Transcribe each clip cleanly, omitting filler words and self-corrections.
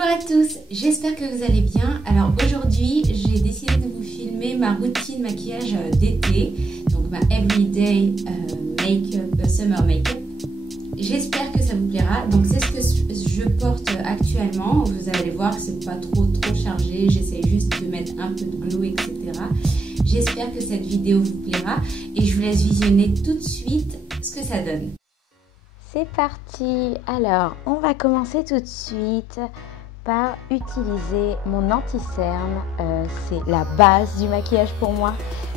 Bonjour à tous, j'espère que vous allez bien. Alors aujourd'hui, j'ai décidé de vous filmer ma routine maquillage d'été, donc ma everyday summer makeup. J'espère que ça vous plaira. Donc c'est ce que je porte actuellement. Vous allez voir que c'est pas trop chargé. J'essaie juste de mettre un peu de glow, etc. J'espère que cette vidéo vous plaira et je vous laisse visionner tout de suite ce que ça donne. C'est parti. Alors, on va commencer tout de suite par utiliser mon anti-cerne. C'est la base du maquillage pour moi.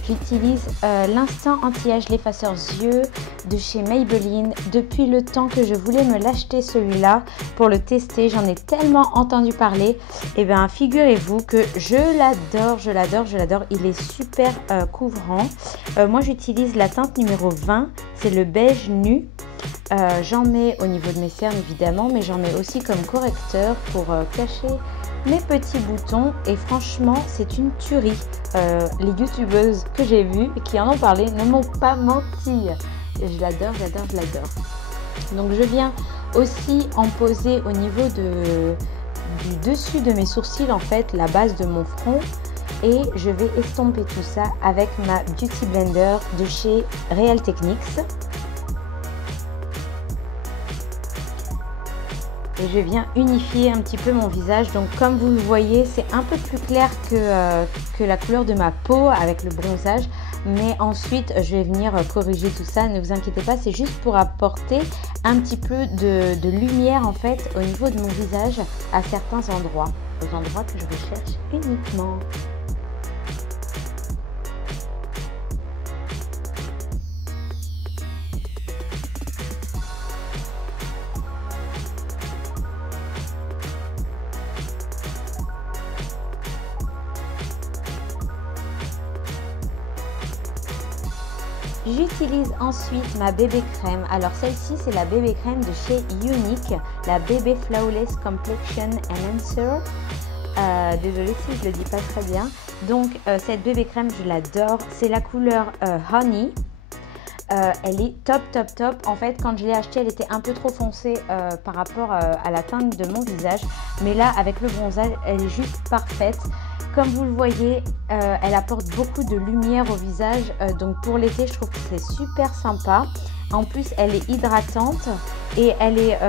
J'utilise l'instant anti-âge l'effaceur yeux de chez Maybelline depuis le temps que je voulais me l'acheter celui-là pour le tester. J'en ai tellement entendu parler. Et bien, figurez-vous que je l'adore. Il est super couvrant. Moi, j'utilise la teinte numéro 20. C'est le beige nu. J'en mets au niveau de mes cernes évidemment, mais j'en mets aussi comme correcteur pour cacher mes petits boutons. Et franchement, c'est une tuerie. Les youtubeuses que j'ai vues et qui en ont parlé ne m'ont pas menti. Je l'adore. Donc je viens aussi en poser au niveau du dessus de mes sourcils, en fait, la base de mon front. Et je vais estomper tout ça avec ma Beauty Blender de chez Real Techniques. Et je viens unifier un petit peu mon visage. Donc comme vous le voyez, c'est un peu plus clair que la couleur de ma peau avec le bronzage. Mais ensuite, je vais venir corriger tout ça. Ne vous inquiétez pas, c'est juste pour apporter un petit peu de lumière en fait au niveau de mon visage à certains endroits. Aux endroits que je recherche uniquement. J'utilise ensuite ma bébé crème. Alors celle-ci, c'est la bébé crème de chez Unique, la bébé Flawless Complexion Enhancer. Désolée si je le dis pas très bien. Donc cette bébé crème, je l'adore. C'est la couleur Honey. Elle est top. En fait, quand je l'ai achetée, elle était un peu trop foncée par rapport à la teinte de mon visage. Mais là, avec le bronzage, elle est juste parfaite. Comme vous le voyez, elle apporte beaucoup de lumière au visage. Donc pour l'été, je trouve que c'est super sympa. En plus, elle est hydratante et elle est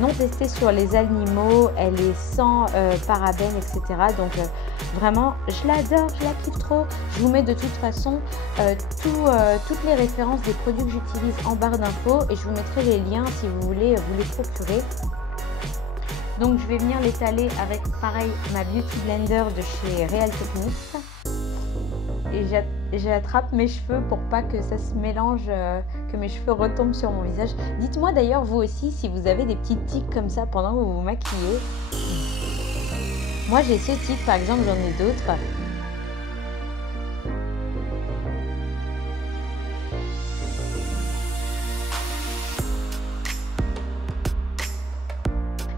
non testée sur les animaux. Elle est sans parabènes, etc. Donc vraiment, je l'adore, je la kiffe trop. Je vous mets de toute façon toutes les références des produits que j'utilise en barre d'infos et je vous mettrai les liens si vous voulez vous les procurer. Donc je vais venir l'étaler avec pareil ma Beauty Blender de chez Real Techniques. Et j'attrape mes cheveux pour pas que ça se mélange, que mes cheveux retombent sur mon visage. Dites-moi d'ailleurs vous aussi si vous avez des petits tics comme ça pendant que vous vous maquillez. Moi j'ai ce tic par exemple, j'en ai d'autres.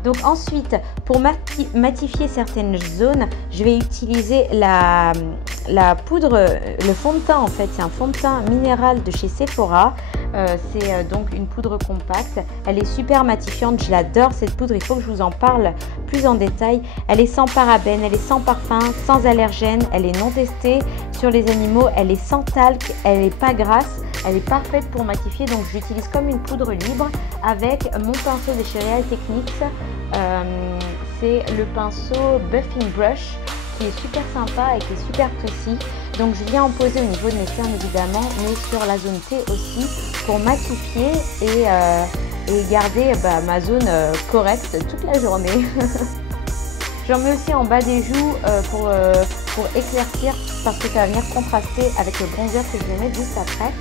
Donc ensuite, pour matifier certaines zones, je vais utiliser la poudre, le fond de teint en fait. C'est un fond de teint minéral de chez Sephora. C'est donc une poudre compacte. Elle est super matifiante, je l'adore cette poudre. Il faut que je vous en parle plus en détail. Elle est sans parabènes, elle est sans parfum, sans allergènes. Elle est non testée sur les animaux. Elle est sans talc, elle n'est pas grasse. Elle est parfaite pour matifier, donc je l'utilise comme une poudre libre avec mon pinceau de chez Real Techniques. C'est le pinceau Buffing Brush qui est super sympa et qui est super précis. Donc je viens en poser au niveau de mes cernes évidemment, mais sur la zone T aussi pour matifier et garder ma zone correcte toute la journée. J'en mets aussi en bas des joues pour éclaircir parce que ça va venir contraster avec le bronzer que je vais mettre juste après.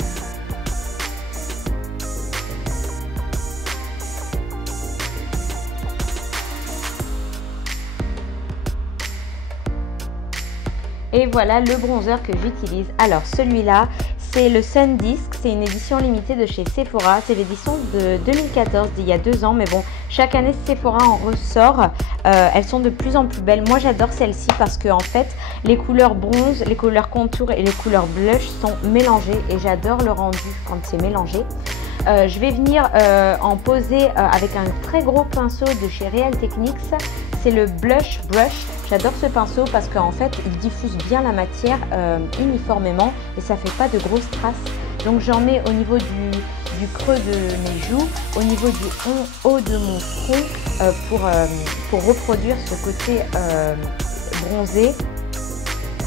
Et voilà le bronzer que j'utilise. Alors celui-là, c'est le Sun Disc. C'est une édition limitée de chez Sephora. C'est l'édition de 2014, d'il y a 2 ans. Mais bon, chaque année Sephora en ressort. Elles sont de plus en plus belles. Moi j'adore celle-ci parce que en fait, les couleurs bronze, les couleurs contour et les couleurs blush sont mélangées. Et j'adore le rendu quand c'est mélangé. Je vais venir en poser avec un très gros pinceau de chez Real Techniques. c'est le Blush Brush. J'adore ce pinceau parce qu'en fait, il diffuse bien la matière uniformément et ça fait pas de grosses traces. Donc j'en mets au niveau du creux de mes joues, au niveau du haut de mon front pour reproduire ce côté bronzé.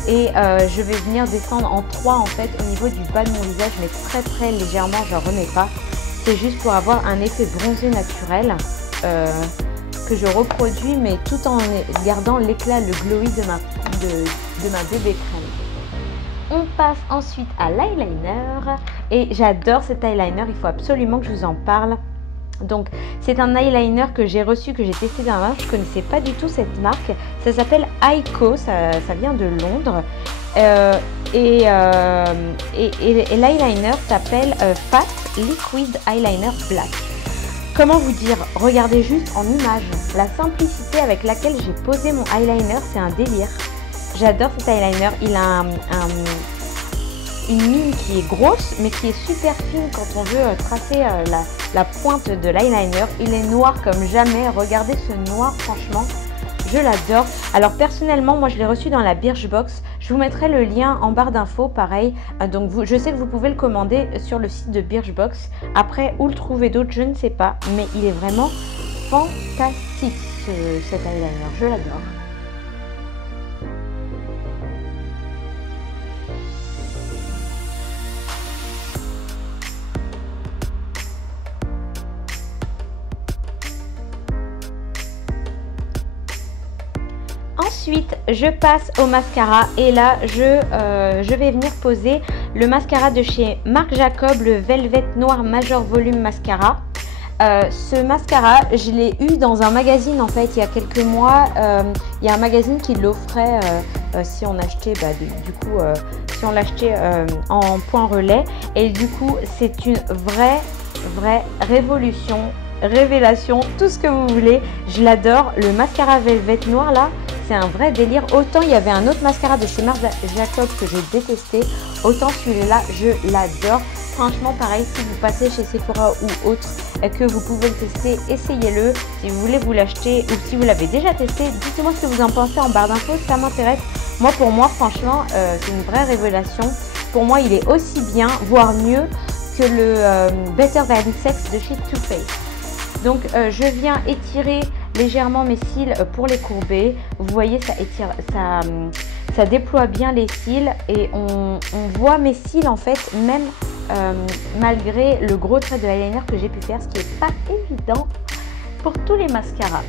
Et je vais venir descendre en 3 en fait au niveau du bas de mon visage, mais très légèrement, j'en remets pas. C'est juste pour avoir un effet bronzé naturel que je reproduis, mais tout en gardant l'éclat, le glowy de ma bébé crème. On passe ensuite à l'eyeliner et j'adore cet eyeliner, il faut absolument que je vous en parle. Donc c'est un eyeliner que j'ai reçu, que j'ai testé dans la marque, je ne connaissais pas du tout cette marque. Ça s'appelle Eyeko, ça vient de Londres et l'eyeliner s'appelle Fat Liquid Eyeliner Black. Comment vous dire, regardez juste en image, la simplicité avec laquelle j'ai posé mon eyeliner, c'est un délire. J'adore cet eyeliner, il a une mine qui est grosse mais qui est super fine quand on veut tracer la pointe de l'eyeliner. Il est noir comme jamais, regardez ce noir, franchement, je l'adore. Alors personnellement, moi je l'ai reçu dans la Birchbox, je vous mettrai le lien en barre d'infos, pareil. Donc je sais que vous pouvez le commander sur le site de Birchbox. Après, où le trouver d'autres, je ne sais pas, mais il est vraiment fantastique cet eyeliner, je l'adore. Ensuite, je passe au mascara et là, je vais venir poser le mascara de chez Marc Jacob, le Velvet Noir Major Volume Mascara. Ce mascara, je l'ai eu dans un magazine en fait il y a quelques mois. Il y a un magazine qui l'offrait si on achetait, si on l'achetait en point relais. Et du coup, c'est une vraie révélation, tout ce que vous voulez. Je l'adore. Le mascara Velvet Noir là, c'est un vrai délire. Autant il y avait un autre mascara de chez Marc Jacob que j'ai détesté, autant celui-là je l'adore. Franchement pareil, si vous passez chez Sephora ou autre et que vous pouvez le tester, essayez-le. Si vous voulez vous l'acheter ou si vous l'avez déjà testé, dites-moi ce que vous en pensez en barre d'infos, ça m'intéresse. Pour moi franchement c'est une vraie révélation. Pour moi il est aussi bien, voire mieux que le Better Than Sex de chez Too Faced. Donc je viens étirer légèrement mes cils pour les courber. Vous voyez, ça étire, ça déploie bien les cils et on voit mes cils en fait, même malgré le gros trait de eyeliner que j'ai pu faire, ce qui n'est pas évident pour tous les mascaras.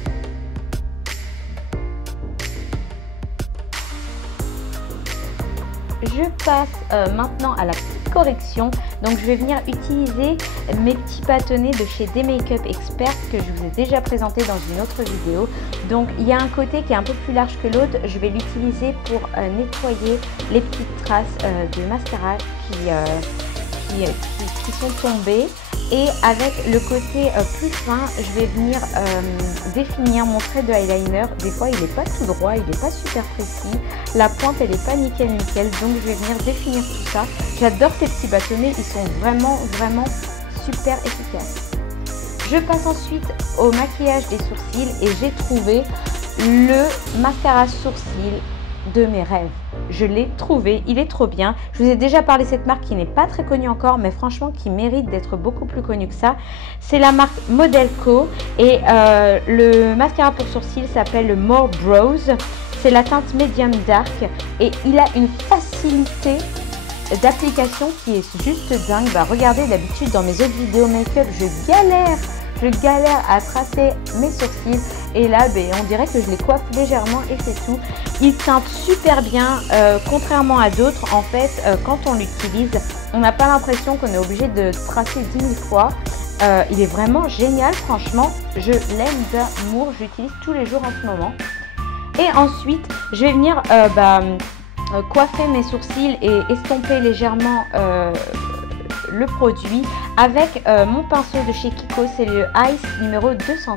Je passe maintenant à la petite correction. Donc je vais venir utiliser mes petits bâtonnets de chez Des Make-up Expert que je vous ai déjà présenté dans une autre vidéo. Donc il y a un côté qui est un peu plus large que l'autre. Je vais l'utiliser pour nettoyer les petites traces de mascara qui sont tombées. Et avec le côté plus fin, je vais venir définir mon trait de eyeliner. Des fois, il n'est pas tout droit, il n'est pas super précis. La pointe, elle n'est pas nickel. Donc, je vais venir définir tout ça. J'adore ces petits bâtonnets. Ils sont vraiment super efficaces. Je passe ensuite au maquillage des sourcils et j'ai trouvé le mascara sourcils de mes rêves. Je l'ai trouvé, il est trop bien. Je vous ai déjà parlé de cette marque qui n'est pas très connue encore, mais franchement qui mérite d'être beaucoup plus connue que ça. C'est la marque Modelco et le mascara pour sourcils s'appelle le More Brows. C'est la teinte Medium Dark et il a une facilité d'application qui est juste dingue. Regardez, d'habitude dans mes autres vidéos make-up, je galère à tracer mes sourcils et là on dirait que je les coiffe légèrement et c'est tout. Il teinte super bien, contrairement à d'autres en fait. Quand on l'utilise, on n'a pas l'impression qu'on est obligé de tracer 10 000 fois. Il est vraiment génial, franchement, je l'aime d'amour, je l'utilise tous les jours en ce moment. Et ensuite, je vais venir coiffer mes sourcils et estomper légèrement le produit avec mon pinceau de chez Kiko, c'est le Ice numéro 205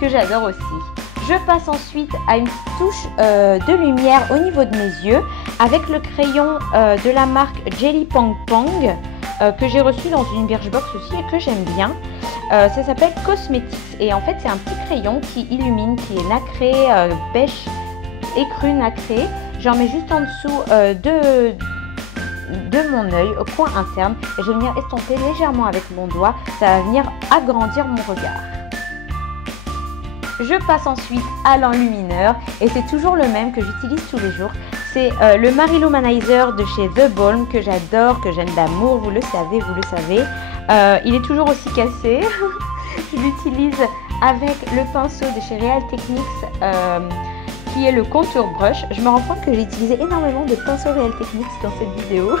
que j'adore aussi. Je passe ensuite à une touche de lumière au niveau de mes yeux avec le crayon de la marque Jelly Pong Pong que j'ai reçu dans une Birchbox aussi et que j'aime bien. Ça s'appelle Cosmetics et en fait c'est un petit crayon qui illumine, qui est nacré, beige écru nacré. J'en mets juste en dessous de mon œil, au coin interne, et je vais venir estomper légèrement avec mon doigt. Ça va venir agrandir mon regard. Je passe ensuite à l'enlumineur et c'est toujours le même que j'utilise tous les jours. C'est le Marilumanizer de chez The Balm que j'adore, que j'aime d'amour, vous le savez, vous le savez. Il est toujours aussi cassé. Je l'utilise avec le pinceau de chez Real Techniques qui est le Contour Brush. Je me rends compte que j'ai utilisé énormément de pinceaux Real Techniques dans cette vidéo.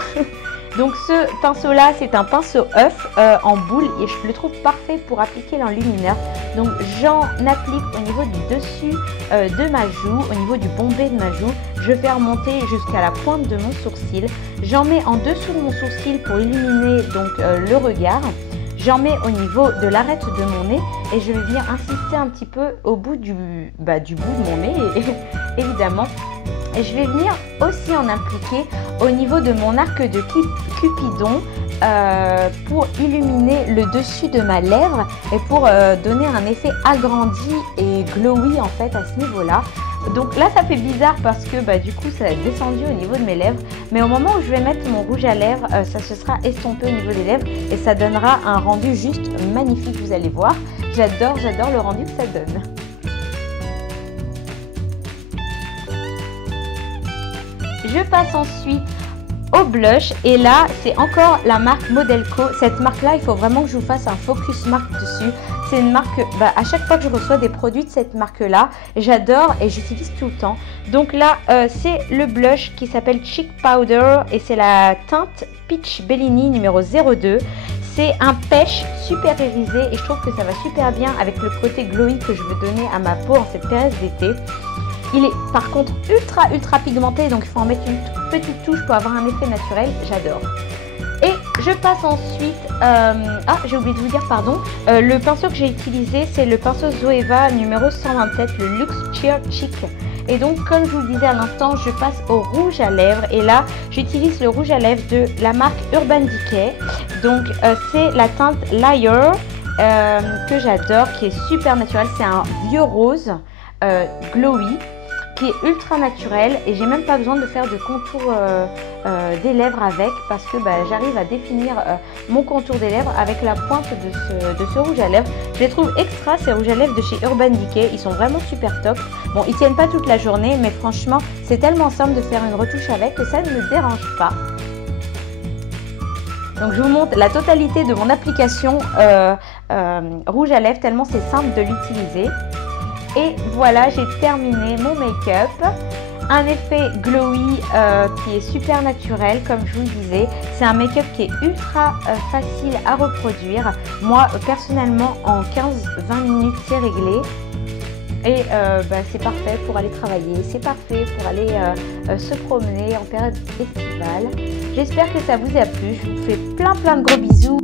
Donc ce pinceau là c'est un pinceau œuf en boule et je le trouve parfait pour appliquer l'enlumineur. Donc j'en applique au niveau du dessus de ma joue, au niveau du bombé de ma joue. Je fais remonter jusqu'à la pointe de mon sourcil. J'en mets en dessous de mon sourcil pour illuminer donc le regard. J'en mets au niveau de l'arête de mon nez et je vais venir insister un petit peu au bout du bout de mon nez évidemment. Et je vais venir aussi en appliquer au niveau de mon arc de Cupidon pour illuminer le dessus de ma lèvre et pour donner un effet agrandi et glowy en fait à ce niveau-là. Donc là ça fait bizarre parce que du coup ça a descendu au niveau de mes lèvres, mais au moment où je vais mettre mon rouge à lèvres, ça se sera estompé au niveau des lèvres et ça donnera un rendu juste magnifique, vous allez voir. J'adore le rendu que ça donne. Je passe ensuite au blush et là c'est encore la marque Modelco. Cette marque là il faut vraiment que je vous fasse un focus marque dessus. C'est une marque, à chaque fois que je reçois des produits de cette marque là, j'adore et j'utilise tout le temps. Donc là c'est le blush qui s'appelle Cheek Powder et c'est la teinte Peach Bellini numéro 02. C'est un pêche super irisé et je trouve que ça va super bien avec le côté glowy que je veux donner à ma peau en cette période d'été. Il est par contre ultra pigmenté, donc il faut en mettre une toute petite touche pour avoir un effet naturel, j'adore. Et je passe ensuite, j'ai oublié de vous dire pardon, le pinceau que j'ai utilisé c'est le pinceau Zoeva numéro 127, le Luxe Cheer Cheek. Et donc comme je vous le disais à l'instant, je passe au rouge à lèvres et là j'utilise le rouge à lèvres de la marque Urban Decay. Donc c'est la teinte Liar que j'adore, qui est super naturel, c'est un vieux rose glowy, qui est ultra naturel et j'ai même pas besoin de faire de contour des lèvres avec parce que j'arrive à définir mon contour des lèvres avec la pointe de ce rouge à lèvres. Je les trouve extra ces rouges à lèvres de chez Urban Decay, ils sont vraiment super top. Bon, ils tiennent pas toute la journée mais franchement c'est tellement simple de faire une retouche avec que ça ne me dérange pas. Donc je vous montre la totalité de mon application rouge à lèvres tellement c'est simple de l'utiliser. Et voilà, j'ai terminé mon make-up. Un effet glowy qui est super naturel, comme je vous le disais. C'est un make-up qui est ultra facile à reproduire. Moi, personnellement, en 15-20 minutes, c'est réglé. Et c'est parfait pour aller travailler, c'est parfait pour aller se promener en période estivale. J'espère que ça vous a plu. Je vous fais plein de gros bisous.